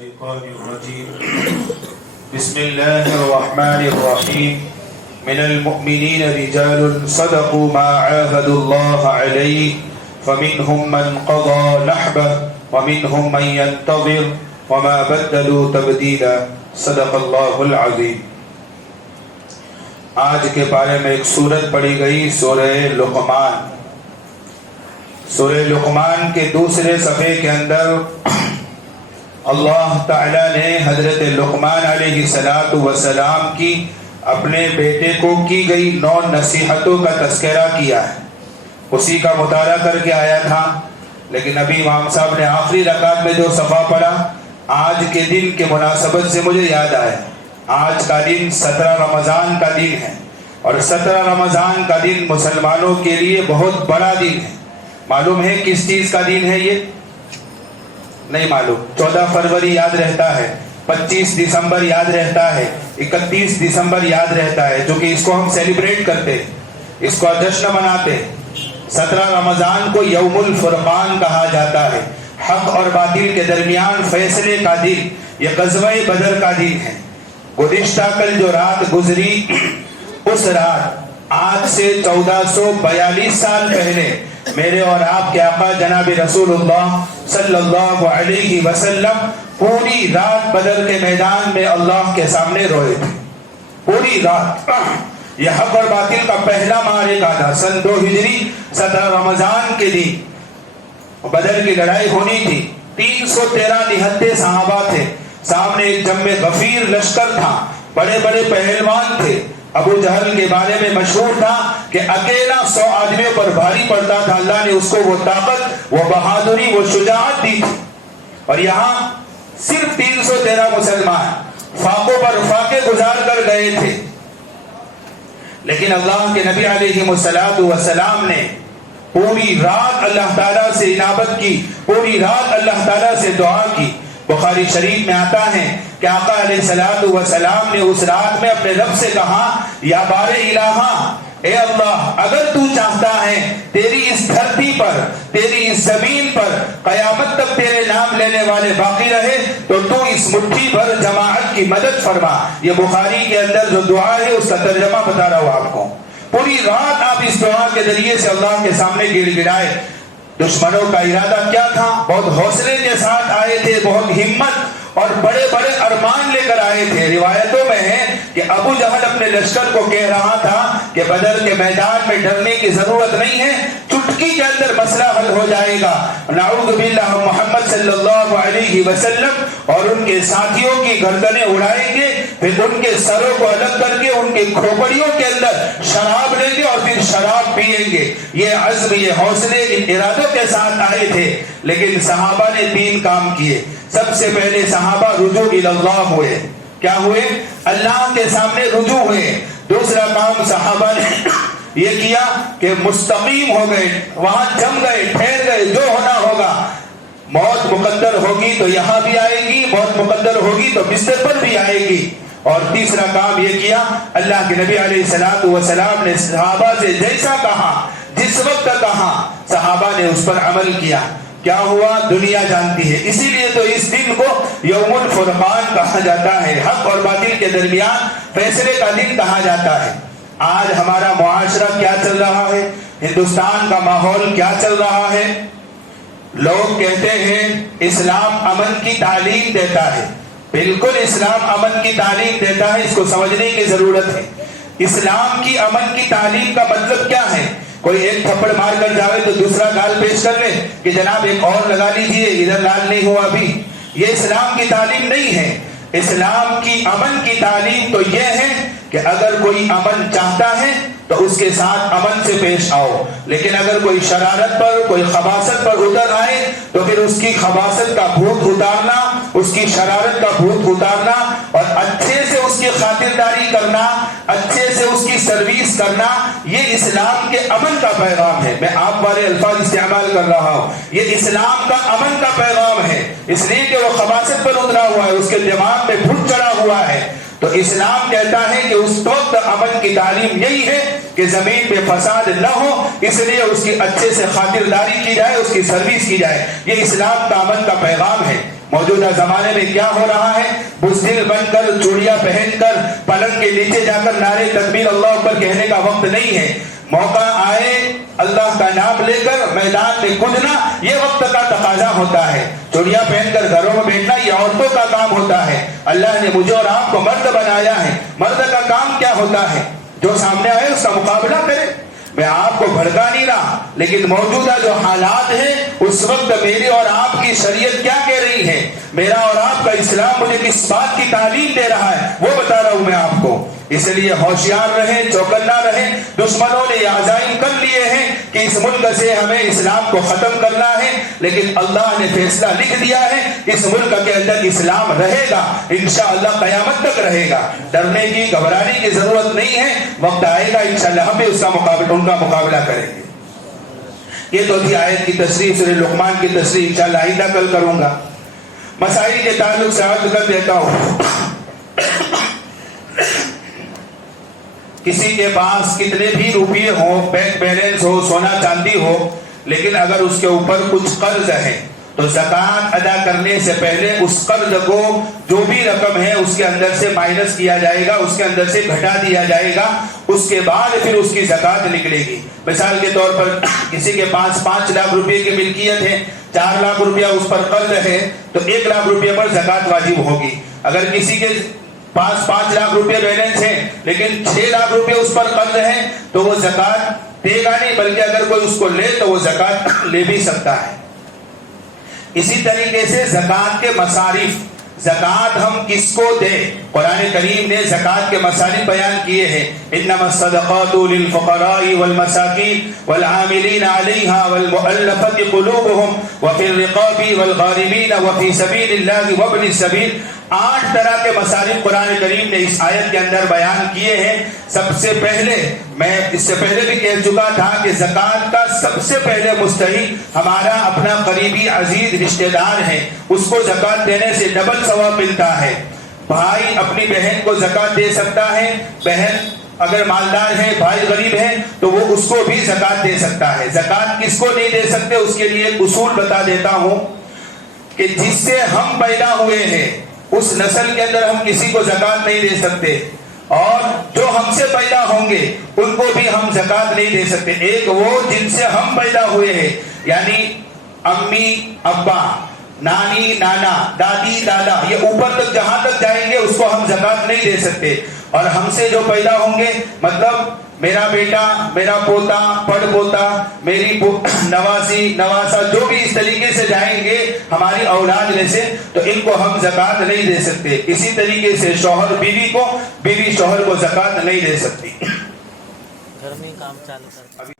الشيطان الرجيم بسم الله الرحمن الرحيم من المؤمنين رجال صدقوا ما عاهدوا الله عليه فمنهم من قضى نحبه ومنهم من ينتظر وما بدلوا تبديلا صدق الله العظيم. آج کے بارے میں ایک سورت پڑھی گئی، سورہ لقمان. سورہ لقمان کے دوسرے صفحے کے اندر اللہ تعالیٰ نے حضرت لقمان علیہ السلام کی اپنے بیٹے کو کی گئی 9 نصیحتوں کا تذکرہ کیا ہے. اسی کا مطالعہ کر کے آیا تھا، لیکن ابھی امام صاحب نے آخری رکعت میں جو صفحہ پڑھا آج کے دن کے مناسبت سے مجھے یاد آیا. آج کا دن 17 رمضان کا دن ہے، اور 17 رمضان کا دن مسلمانوں کے لیے بہت بڑا دن ہے. معلوم ہے کس چیز کا دن ہے؟ یہ نہیں معلوم. 14 فروری یاد رہتا ہے، 25 دسمبر یاد رہتا ہے، 31 دسمبر یاد رہتا ہے، جو کہ اس کو ہم سیلیبریٹ کرتے ہیں، اس کو جشن مناتے ہیں. 17 رمضان کو یوم الفرقان کہا جاتا ہے، حق اور باطل کے درمیان فیصلے کا دن. یہ غزوہ بدر کا دن ہے. گزشتہ کل جو رات گزری، اس رات آج سے 1442 سال پہلے میرے اور آپ کے آقا جناب رسول اللہ صلی اللہ علیہ وسلم پوری رات بدر کے میدان میں اللہ کے سامنے روئے تھے. پوری رات. یہ حق اور باطل کا پہلا معرکہ تھا. سن 2 ہجری 17 رمضان کے دن بدر کی لڑائی ہونی تھی. 313 نہتے صحابہ تھے. سامنے ایک جم غفیر لشکر تھا. بڑے بڑے پہلوان تھے. ابو جہل کے بارے میں مشہور تھا کہ اکیلا 100 آدمیوں پر بھاری پڑتا تھا. اللہ نے اس کو وہ طاقت، وہ بہادری، وہ شجاعت دی تھی. اور یہاں صرف 313 مسلمان فاقوں پر فاقے گزار کر گئے تھے. لیکن اللہ کے نبی علیہ السلام نے پوری رات اللہ تعالیٰ سے انابت کی، پوری رات اللہ تعالیٰ سے دعا کی. بخاری شریف میں آتا ہے کہ آقا علیہ السلام نے اس رات میں اپنے رب سے کہا، یا بار الہا، اے اللہ، اگر تو چاہتا ہے تیری اس دھرتی پر، تیری اس زمین پر قیامت تک تیرے نام لینے والے باقی رہے تو تو اس مٹھی بھر جماعت کی مدد فرما. یہ بخاری کے اندر جو دعا ہے اس کا ترجمہ بتا رہا ہوں آپ کو. پوری رات آپ اس دعا کے ذریعے سے اللہ کے سامنے گڑ گڑائے. دشمنوں کا ارادہ کیا تھا؟ بہت حوصلے کے ساتھ آئے تھے، بہت ہمت اور بڑے بڑے ارمان لے کر آئے تھے. روایتوں میں ہے کہ ابو جہل اپنے لشکر کو کہہ رہا تھا کہ بدر کے میدان میں ڈرنے کی ضرورت نہیں ہے، چٹکی کے اندر مسئلہ حل ہو جائے گا. نعوذ باللہ، محمد صلی اللہ علیہ وسلم اور ان کے ساتھیوں کی گردنیں اڑائیں گے، پھر ان کے سروں کو الگ کر کے ان کے کھوپڑیوں کے اندر شراب لیں گے اور پھر شراب پیئیں گے. یہ عزم، یہ حوصلے ان ارادوں کے ساتھ آئے تھے. لیکن صحابہ نے 3 کام کیے. سب سے پہلے صحابہ رجوع اللہ ہوئے. کیا ہوئے؟ اللہ کے سامنے رجوع ہوئے. دوسرا کام صحابہ نے یہ کیا کہ مستقیم ہو گئے، وہاں جم گئے، ٹھہر گئے. جو ہونا ہوگا، موت مقدر ہوگی تو یہاں بھی آئے گی، موت مقدر ہوگی تو بستر پر بھی آئے گی. اور تیسرا کام یہ کیا، اللہ کے نبی علیہ السلام نے صحابہ سے جیسا کہا، جس وقت کہا، صحابہ نے اس پر عمل کیا. کیا ہوا دنیا جانتی ہے. اسی لیے تو اس دن کو یوم الفرقان کہا جاتا ہے، حق اور باطل کے درمیان فیصلے کا دن کہا جاتا ہے. آج ہمارا معاشرہ کیا چل رہا ہے؟ ہندوستان کا ماحول کیا چل رہا ہے؟ لوگ کہتے ہیں اسلام امن کی تعلیم دیتا ہے. بالکل اسلام امن کی تعلیم دیتا ہے، اس کو سمجھنے کی ضرورت ہے. اسلام کی امن کی تعلیم کا مطلب کیا ہے؟ کوئی ایک تھپڑ مار کر جاوے تو دوسرا گال پیش کر لے کہ جناب ایک اور لگا لیجئے، ادھر لال نہیں ہوا ابھی. یہ اسلام کی تعلیم نہیں ہے. اسلام کی امن کی تعلیم تو یہ ہے کہ اگر کوئی امن چاہتا ہے تو اس کے ساتھ امن سے پیش آؤ، لیکن اگر کوئی شرارت پر، کوئی خباثت پر اتر آئے تو پھر اس کی خباثت کا بھوت اتارنا، اس کی شرارت کا بھوت اتارنا اور اچھے سے اس کی خاطرداری کرنا، اچھے سے اس کی سروس کرنا، یہ اسلام کے امن کا پیغام ہے. میں آپ والے الفاظ استعمال کر رہا ہوں. یہ اسلام کا امن کا پیغام ہے، اس لیے کہ وہ خباثت پر اترا ہوا ہے، اس کے دماغ میں بھوت چڑھا ہوا ہے. تو اسلام کہتا ہے کہ اس وقت امن کی تعلیم یہی ہے کہ زمین پہ فساد نہ ہو، اس لیے اس کی اچھے سے خاطرداری کی جائے، اس کی سروس کی جائے. یہ اسلام کا امن کا پیغام ہے. موجودہ زمانے میں کیا ہو رہا ہے؟ بزدل بن کر چوڑیاں پہن کر پلنگ کے نیچے جا کر نعرے تکبیر اللہ اکبر کہنے کا وقت نہیں ہے. موقع آئے اللہ کا نام لے کر میدان میں کودنا یہ وقت کا تقاضا ہوتا ہے. چوڑیاں پہن کر گھروں میں بیٹھنا یہ عورتوں کا کام ہوتا ہے. اللہ نے مجھے اور آپ کو مرد بنایا ہے. مرد کا کام کیا ہوتا ہے؟ جو سامنے آئے اس کا مقابلہ کرے. میں آپ کو بھڑکا نہیں رہا، لیکن موجودہ جو حالات ہیں اس وقت میری اور آپ کی شریعت کیا کہہ رہی ہے، میرا اور آپ کا اسلام مجھے کس بات کی تعلیم دے رہا ہے وہ بتا رہا ہوں میں آپ کو. اس لیے ہوشیار رہیں، چوکنا رہیں. دشمنوں نے یہ عزائم کر لیے ہیں کہ اس ملک سے ہمیں اسلام کو ختم کرنا ہے، لیکن اللہ نے فیصلہ لکھ دیا ہے کہ اس ملک کے اندر اسلام رہے گا، انشاءاللہ قیامت تک رہے گا. ڈرنے کی گھبرانے کی ضرورت نہیں ہے. وقت آئے گا انشاءاللہ ہم بھی ان کا مقابلہ کریں گے. یہ تو تھی آیت کی تشریح، سورہ لقمان کی تشریح انشاءاللہ آئندہ کل کروں گا. مسائل کے تعلق سے عرض کر دیتا ہوں. کسی کے پاس کتنے بھی روپیے ہوں، بینک بیلنس ہو، سونا چاندی ہو، لیکن اگر اس کے اوپر کچھ قرض ہے تو زکوٰۃ ادا کرنے سے پہلے اس قرض کو جو بھی رقم ہے اس کے اندر سے مائنس کیا جائے گا، اس کے اندر سے گھٹا دیا جائے گا. اس کے بعد پھر اس کی زکوٰۃ نکلے گی. مثال کے طور پر کسی کے پاس 5 لاکھ روپے کی ملکیت ہے، 4 لاکھ روپیہ اس پر قرض ہے تو 1 لاکھ روپے پر زکوٰۃ واجب ہوگی. اگر کسی کے پاس 5 لاکھ روپے بیلنس ہے لیکن 6 لاکھ روپے اس پر قرض ہے تو وہ زکوٰۃ دے گا نہیں، بلکہ اگر کوئی اس کو لے تو وہ زکوٰۃ لے بھی سکتا ہے. اسی طریقے سے زکوٰۃ کے مصارف، زکوٰۃ ہم کس کو دیں؟ قرآن کریم نے زکوٰۃ کے مصارف بیان کیے ہیں. انما الصدقات للفقراء والمساکین والعاملین علیہا والمؤلفۃ قلوبهم وفی الرقاب والغارمین وفی سبیل اللہ وابن السبیل. 8 طرح کے مصارف قرآن کریم نے اس آیت کے اندر بیان کیے ہیں. سب سے پہلے میں اس سے پہلے بھی کہہ چکا تھا کہ زکوٰۃ کا سب سے پہلے مستحق ہمارا اپنا قریبی عزیز رشتہ دار ہے. اس کو زکوٰۃ دینے سے ڈبل ثواب ملتا ہے. بھائی اپنی بہن کو زکوٰۃ دے سکتا ہے، بہن اگر مالدار ہے، بھائی غریب ہے تو وہ اس کو بھی زکوٰۃ دے سکتا ہے. زکوٰۃ کس کو نہیں دے سکتے اس کے لیے ایک اصول بتا دیتا ہوں کہ جس سے ہم پیدا ہوئے ہیں اس نسل کے اندر ہم کسی کو زکوٰۃ نہیں دے سکتے، اور جو ہم سے پیدا ہوں گے ان کو بھی ہم زکوٰۃ نہیں دے سکتے. ایک وہ جن سے ہم پیدا ہوئے ہیں یعنی امی ابا، نانی نانا، دادی دادا، یہ اوپر تک جہاں تک جائیں گے اس کو ہم زکوٰۃ نہیں دے سکتے. اور ہم سے جو پیدا ہوں گے مطلب میرا بیٹا، میرا پوتا، پڑ پوتا، میری نواسی نواسا، جو بھی اس طریقے سے جائیں گے ہماری اولاد میں سے، تو ان کو ہم زکوٰۃ نہیں دے سکتے. اسی طریقے سے شوہر بیوی کو، بیوی شوہر کو زکوٰۃ نہیں دے سکتی. گھر میں کام چالو کر